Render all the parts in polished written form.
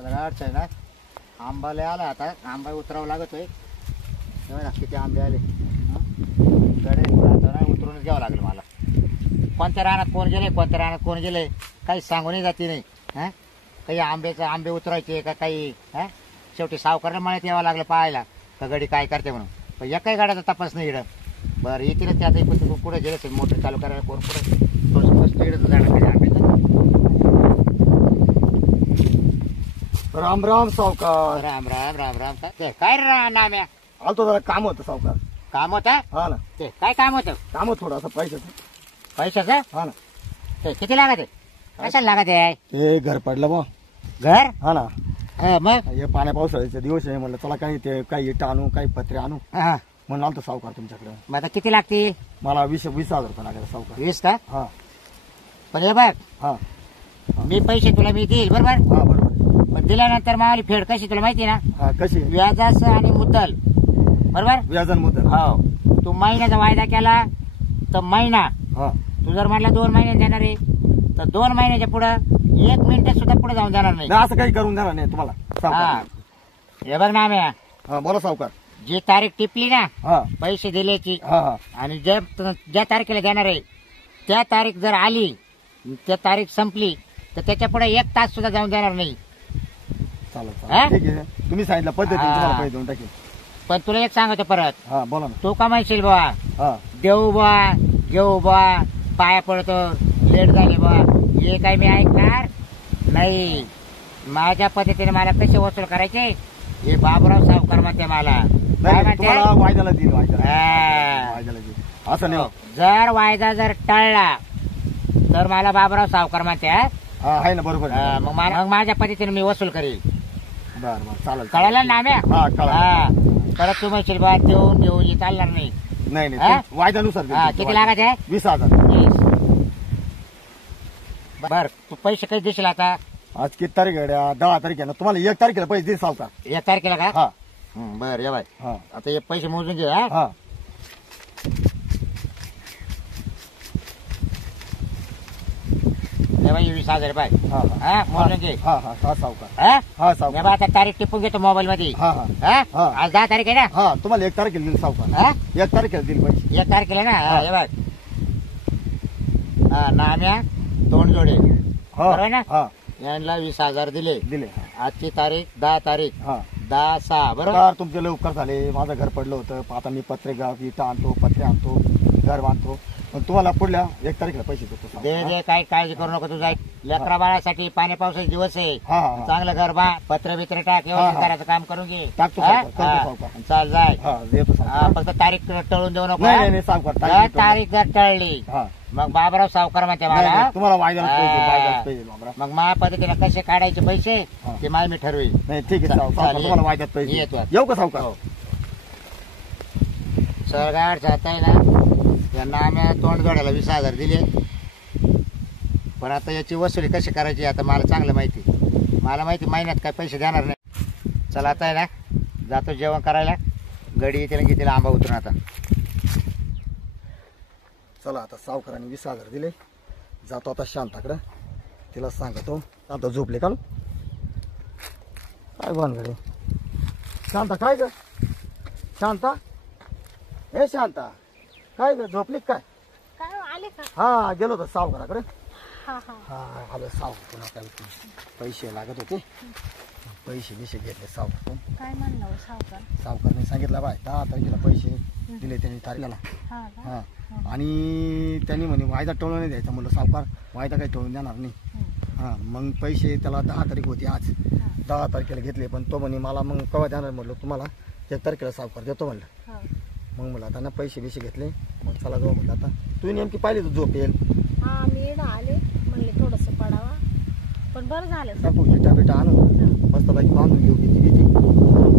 सगळ्याच आहे ना आंबाले आला आता आंबा उतरावं लागतोय किती आंबे आले गडे आता ना उतरूनच घ्यावं लागलं मला कोणत्या रानात कोण गेले कोणत्या रानात कोण गेले काही सांगूनही जाते नाही हां काही आंबे उतरायचे का काही हां शेवटी सावकारला मळ्यात यावं लागलं पाहायला का गडी काय करते म्हणून पण या काही गाड्याचा तपास नाही इकडं बरं येतील ते आता कुठे गेले मोटर चालू करायला कोण कुठं थोडंसं मस्त इकडं जाणं काही आंब्याचं राम राम सावकार. राम राम राम राम काय नाम्या आलतो जरा काम होतं सावकार. काम होतं हा ना ते काय काम होतं काम होतं थोडंसं पैशाचं हा ना ते किती लागत आहे कशाला लागत आहे ते घर पडलं बा घर हा ना मग हे पाण्या पावसाळ्याचे दिवस आहे म्हणलं चला काही ते काही इटा आणू काही पत्रे आणू हा म्हणून आलतो सावकार तुमच्याकडे. मग आता किती लागतील मला 20,000 रुपये लागेल सावकार. 20 का हा पण हे बघ हा मी पैसे तुला मी देईल बरोबर हा बरोबर. पण दिल्यानंतर मावाली फेड कशी तुला माहिती ना हा कशी व्याजास आणि मुद्दल बरोबर व्याजन मुद्दल. हो तू महिन्याचा वायदा केला तर महिना हा तू जर म्हटलं 2 महिने देणार आहे तर 2 महिन्याच्या पुढं 1 मिनिट सुद्धा पुढे जाऊन देणार नाही. नाही असं काही करून देणार नाही तुम्हाला हा सावकार. हे बघ ना आम्ही हा बोला सावकार. जी तारीख टिपली ना हा पैसे दिल्याची हा हा आणि ज्या तारखेला देणार आहे त्या तारीख जर आली त्या तारीख संपली तर त्याच्या पुढे 1 तास सुद्धा जाऊन देणार नाही. चालेल हा? चालेल ठीक आहे तुम्ही सांगितलं पद्धतीने हा. तुम्हाला पैसे देऊन टाकेल. पण तुला एक सांगतो परत हा बोला ना. तू कमायशील बा हा देऊ बा घेऊ बा पाया पडतो लेट झाले बा हे काय मी ऐकणार नाही. माझ्या पद्धतीने मला कसे वसूल करायचे हे बाबूराव सावकार म्हणते मला काय नाही म्हणते तुम्हाला वायद्याला देईल हा. वायद्याला देईल असं नाही होत. जर वायदा जर टळला तर मला बाबूराव सावकार म्हणते हा? हा आहे ना बरोबर आहे. मग मग माझ्या पद्धतीने मी वसूल करील. बरं बरं चालेल कळालं ना आम्ही हा कळालं. परत तू म्हणशील बा देऊन घेऊन हे चालणार नाही. नाही नाही हा? ते वायद्यानुसार देईल. हा, किती लागत आहे 20,000. बर तू पैसे कधी देशील आता आज किती तारीख आहे 10 तारखेला तुम्हाला 1 तारखेला पैसे देईल सावकार. 1 तारखेला का हा बर या बाय हा आता हे पैसे मोजून घे हा हा या बाई 20,000 रुपये हा हा मोजून घे हा हा हा सावकार हा हा या सावकार. बाय आता तारीख टिपून घेतो मोबाईल मध्ये हा हा हा हा. आज 10 तारीख आहे ना हा तुम्हाला 1 तारखेला देईल सावकार. हा 1 तारखेला देईल पैसे. 1 तारखेला ना हा या बाय हा नाम्या दोन जोडे हा बरोबर ना हा यांना 20,000 दिले. दिले. आजची तारीख 10 तारीख हा 10/6 बरोबर बरोबर तुमचे लय उपकार झाले. माझं घर पडलं होतं आता मी पत्रे इथं आणतो पत्रे आणतो घर बांधतो पण तुम्हाला पुढल्या 1 तारखेला पैसे देतो सावकार. दे दे काही काळजी करू नको तुझा लेकरा बाळासाठी पाण्या पावसाचे दिवस आहे हा हा चांगलं घर बा पत्र बित्र टाक हा, हा. घराचं काम करून घे टाकतो हा? सावकार, करतो हा. सावकार. चाल जाय हा देतो हा, सावकार. फक्त तारीख टळून देऊ नको नाही हा? नाही नाही सावकार जर तारीख तारीख जर टळली हा मग बाबराव सावकार म्हणते नाही, मला नाही, तुम्हाला वायद्याला पैसे देईल, हा. वायद्याला पैसे देईल बाबरा. मग माझ्या पद्धतीने कसे काढायचे पैसे हा. ते मला मी ठरवेल नाही ठीक आहे चालेल, सावकार चालेल. तुम्हाला वायद्यात पैसे येतो देईल. आता. येऊ का सावकार. हो. सरगाड जाताय ना यांना आम्ही तोंड जोडायला 20,000 दिले पण आता याची वसुली कशी करायची आता मला चांगलं माहिती. मला माहिती महिन्यात काय पैसे देणार नाही. चला आता आहे ना जातो जेवण करायला गडी येते घेतील आंबा उतरून आता. चला आता सावकारांनी 20,000 दिले जातो आता शांताकडे तिला सांगतो आता झोपले का काय भानगडे शांता काय ग शांता ए शांता काय ग झोपली काय काय आले का हा गेलो होतो सावकाराकडे हा हा हा आलो सावकार काय पैसे लागत होते पैसे बिशे घेतले सावकार काय म्हणलं हो सावकार सावकारने सांगितलं बाय 10 तारखेला पैसे दिले त्यांनी तारखेला हा का हा आणि त्यांनी म्हणे वायदा टळून नाही द्यायचा म्हणलं सावकार वायदा काही टळून देणार नाही. हां मग पैसे त्याला 10 तारीख होती आज 10 तारखेला घेतले पण तो म्हणे मला मग केव्हा देणार म्हटलं तुम्हाला 1 तारखेला सावकार देतो म्हणलं. हा. मग मला आता ना पैसे बिशे घेतले मग चला जाऊ म्हटलं आता तू नेमकी पाहिली तर झोप येईल हा मी येणं आले म्हणले थोडस पडावा पण बरं झालं टाकू विटा बिटा आणू मस्त बाई बांधून घेऊ किती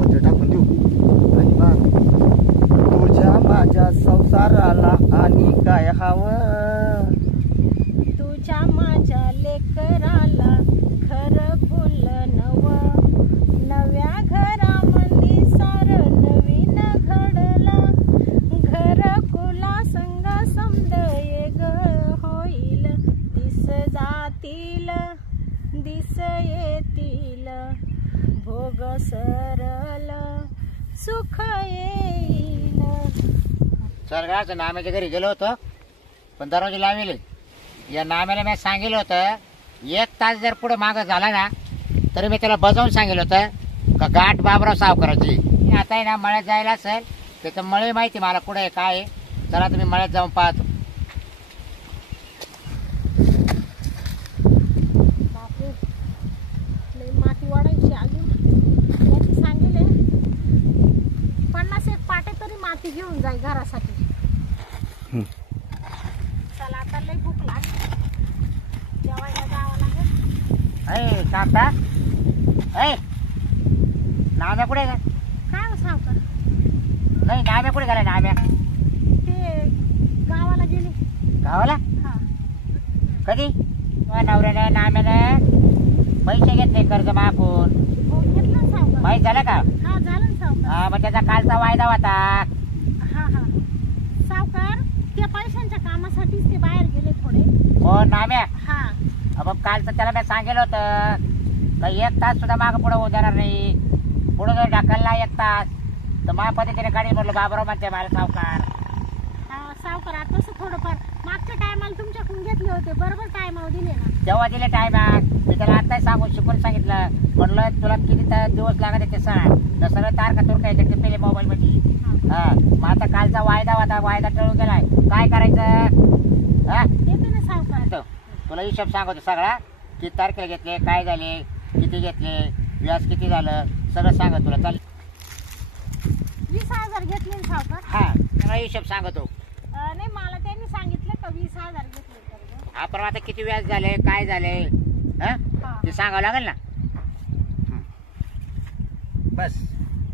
पत्रे टाकून देऊ आणि मग तुझ्या माझ्या संसाराला आणि काय हवं तुझ्या माझ्या लेकराला खरं बोललं नव नव्या घरामध्ये सार नवीन घडलं घर कुला संग समद ग होईल दिस जातील दिस येतील घसरल सुख येईल. सरगाचं नाम्याच्या घरी गेलो होतो पण दरवाजे लावले. या नाम्याला मी सांगितलं होतं 1 तास जर पुढे मागं झाला ना तरी मी त्याला बजावून सांगितलं होतं का गाठ बाबराव सावकाराची. आता आहे ना मळ्यात जायला असेल त्याचं मळे माहिती मला कुठे आहे काय आहे. चला तुम्ही मळ्यात जाऊन पाहतो. बापरे लई माती वाढायची अजून. याची सांगितले 50-1 पाटे तरी माती घेऊन जाय घरासाठी. चला आता लई भूक लागली, जेवायला जावं लागेल. अय शांता अय नाम्या कुठे आहे का? काय हो सावकार? नाही नाम्या कुठे गेला? नाम्या ते गावाला गेले. गावाला हा कधी? नवऱ्याने नाम्याने पैसे घेतले कर्ज मागून हो घेतलं ना सावकार. माहीत झालं का? हा झालं ना सावकार. हा मग त्याचा कालचा वायदा होता. हा हा सावकार त्या पैशांच्या कामासाठीच ते बाहेर गेले थोडे. हो नाम्या. हा मग कालचं त्याला मी सांगितलं होतं का 1 तास सुद्धा मागं पुढे होऊ देणार नाही. पुढे जर ढकलला 1 तास तर माझ्या पद्धतीने गाडी म्हटलं बाबराव म्हणते मला सावकार. हा सावकार आता तसं थोडंफार मागच्या टायमाला तुमच्याकडून घेतले होते बरोबर टायमावर दिले ना. तेव्हा दिले टायमात मी त्याला आत्ताही सांगून शिकून सांगितलं म्हणलं तुला किती दिवस लागत ते सांग. तर सगळं तारखा तुरखा यायचं ते पहिले मोबाईल मध्ये. हा मग आता कालचा वायदा होता वायदा टळून गेलाय काय करायचं? हा देते ना सावकार. तुला हिशोब सांगतो सगळा किती तारखेला घेतले काय झाले किती घेतले व्याज किती झालं सगळं सांगत तुला. चालेल 20,000 घेतले ना सावकार. हा सगळा हिशोब सांगतो. नाही मला त्यांनी सांगितलं का 20,000 घेतले कर्ज. आपण आता किती व्याज झाले काय झाले हा हा. ते सांगावं लागेल ना. बस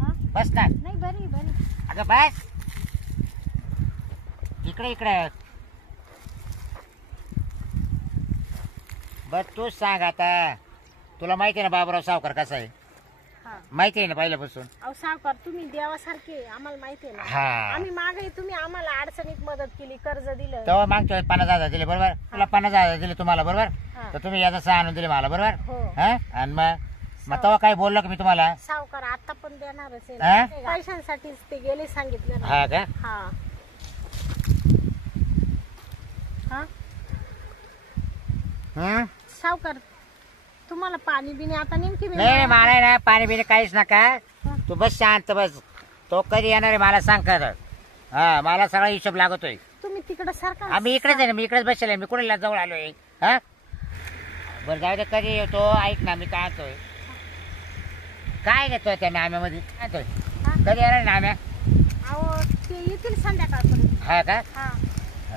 हा? बस ना. नाही बरी बरी. अगं बस इकडे इकडे बस तूच सांग आता. तुला माहिती आहे ना बाबराव सावकार कसा आहे? हा माहिती आहे ना पहिल्यापासून. अहो सावकार तुम्ही देवासारखे आम्हाला माहिती आहे ना. हा आम्ही मागे तुम्ही आम्हाला अडचणीत मदत केली कर्ज दिलं. तेव्हा मागच्या 50,000 दिले बरोबर. तुला 50,000 दिले तुम्हाला बरोबर. हा. तर तुम्ही याचा 6 आणून दिले मला बरोबर. हो हा आणि मग तेव्हा काही बोललो का मी तुम्हाला? सावकार आता पण देणारच आहे हा? ना. पैशांसाठीच ते गेले सांगितलं ना. हा का? हा हा हं? सावकार तुम्हाला पाणी बिणी आता नेमकी नाही नाही, मला आहे ना पाणी बिणी काहीच नका. तू बस शांत बस. तो कधी येणार आहे मला सांग का? हा मला सगळा हिशोब लागतोय. तुम्ही तिकडे सारखा. आम्ही इकडेच आहे ना मी इकडेच बसले मी कुठे जवळ आलोय. हा बरं जाऊ दे कधी येतो ऐक ना मी काय आणतोय काय घेतोय त्या नाम्यामध्ये काय आणतोय हा? कधी येणार नाम्या? अहो ते येतील संध्याकाळपर्यंत. हा का? हा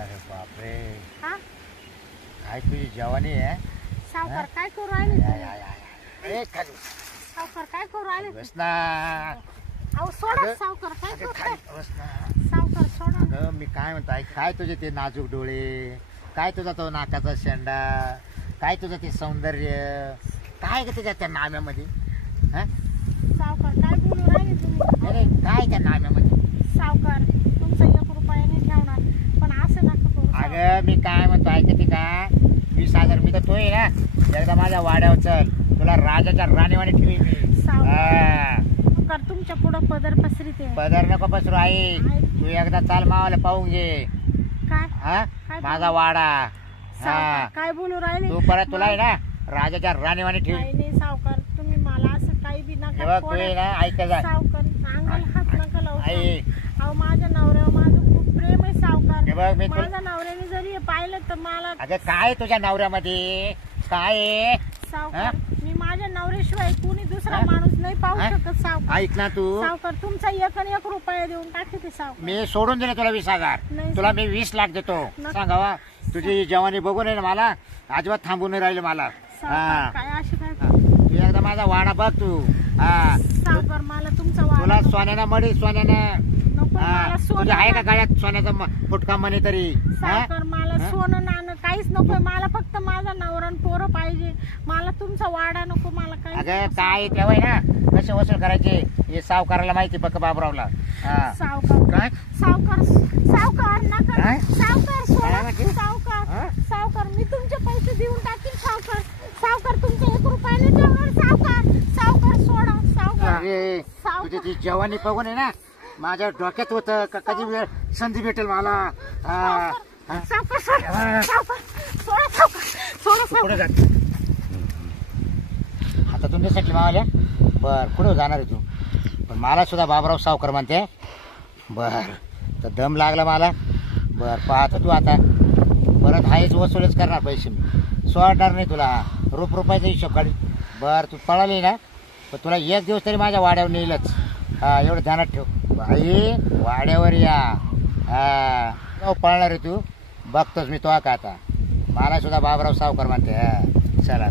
अरे बापरे हा काय तुझी जवानी आहे. सावकार काय करू राहिले या, तुम्ही? या, या, या. ए, खाली सावकार काय करू राहिले? बस ना. अहो सोडा अगं, सावकार काय अगं, करताय? खाली बस ना. सावकार सोडा. अगं, मी काय म्हणतो ऐक काय तुझे ते नाजूक डोळे काय तुझा तो नाकाचा शेंडा काय तुझं ते सौंदर्य काय ग तुझ्या त्या नाम्यामध्ये? हा? सावकार काय बोलू राहिले तुम्ही? अरे काय त्या नाम्यामध्ये? सावकार तुमचा 1 रुपया नाही ठेवणार पण असं नका करू सावकार. अगं मी काय म्हणतो ऐकते का 20,000 मी तर तोय ना एकदा माझ्या वाड्यावर चल तुला राजाच्या राणीवाणी ठेवी मी. सावकार सावकार तुमच्या पुढं पदर पसरीत आहे. पदर नको पसरू आई तू एकदा चाल मावाला पाहून घे. काय हा काय माझा वाडा. सावकार हा काय बोलू राहिले? तू परत तुला आहे ना राजाच्या राणीवाणी ठेवी. काही नाही सावकार तुम्ही मला असं काही बी नका तेव्हा तू कोणा- आहे ना ऐक जा सावकार अंगाला हात नका लावू. आई अहो माझ्या नवऱ्यावर माझं खूप प्रेम आहे सावकार. हे बघ मी तुला माझ्या नवऱ्याने जरी हे पाहिलं तर मला अगं काय तुझ्या नवऱ्यामध्ये काय आहे? सावकार मी माझ्या नवऱ्याशिवाय कोणी दुसरा हा? माणूस नाही पाहू हा? शकत सावकार. ऐक ना तू सावकार तुमचा 1 रुपया देऊन टाकते ते सावकार. मी सोडून दिले तुला 20,000 नाही. तुला मी 20 लाख देतो. नको. सांगावा तुझी जवानी बघून आहे ना मला अजिबात थांबून नाही राहिले मला. सावकार हा काय अशी काय तू एकदा माझा वाडा बघ तू. हा सावकार मला तुमचा तुला वाद सोन्यानं मडी सोन्यानं नको हा मला तुझ्या आहे का सोनं गळ्यात सोन्याचा फुटका म्हणे तरी हा? सावकार मला हा? सोनं नाणं काहीच नको मला फक्त माझा नवरा आणि पोरं पाहिजे. मला तुमचा वाडा नको मला काही अगं काय तेव्हा आहे ना कसे वसूल करायचे हे सावकाराला माहिती बघ बाबरावला. हा सावकार काय सावकार सावकार नका काय? सावकार काय सोडा म्हटली? सावकार हा? सावकार मी तुमचे पैसे देऊन टाकीन सावकार. सावकार तुमचे 1 रुपया नाही ठेवणार सावकार. सावकार सोडा सावकार रे सावकार. तुझी ती जवानी बघून आहे ना माझ्या डोक्यात होतं का कधी वेळ संधी भेटेल मला हा. सावकार सोडा. सावकार सोडा. सावकार सोडा. तू कुठे जात आता तुमच्यासाठी मावाल्या बर कुठं जाणार आहे तू पण मला सुद्धा बाबराव सावकार म्हणते बर तर दम लागला मला बर पाहतो तू आता परत हायच वसूलच करणार पैसे मी सोडणार नाही तुला रुपयाचा हिशोब काढ बर तू पळाली ना पण तुला एक दिवस तरी माझ्या वाड्यावर नेईलच हा एवढं ध्यानात ठेव बाई वाड्यावर या हा पळणार आहे तू बघतोच मी तो का आता मला सुद्धा बाबराव सावकार म्हणते हा चला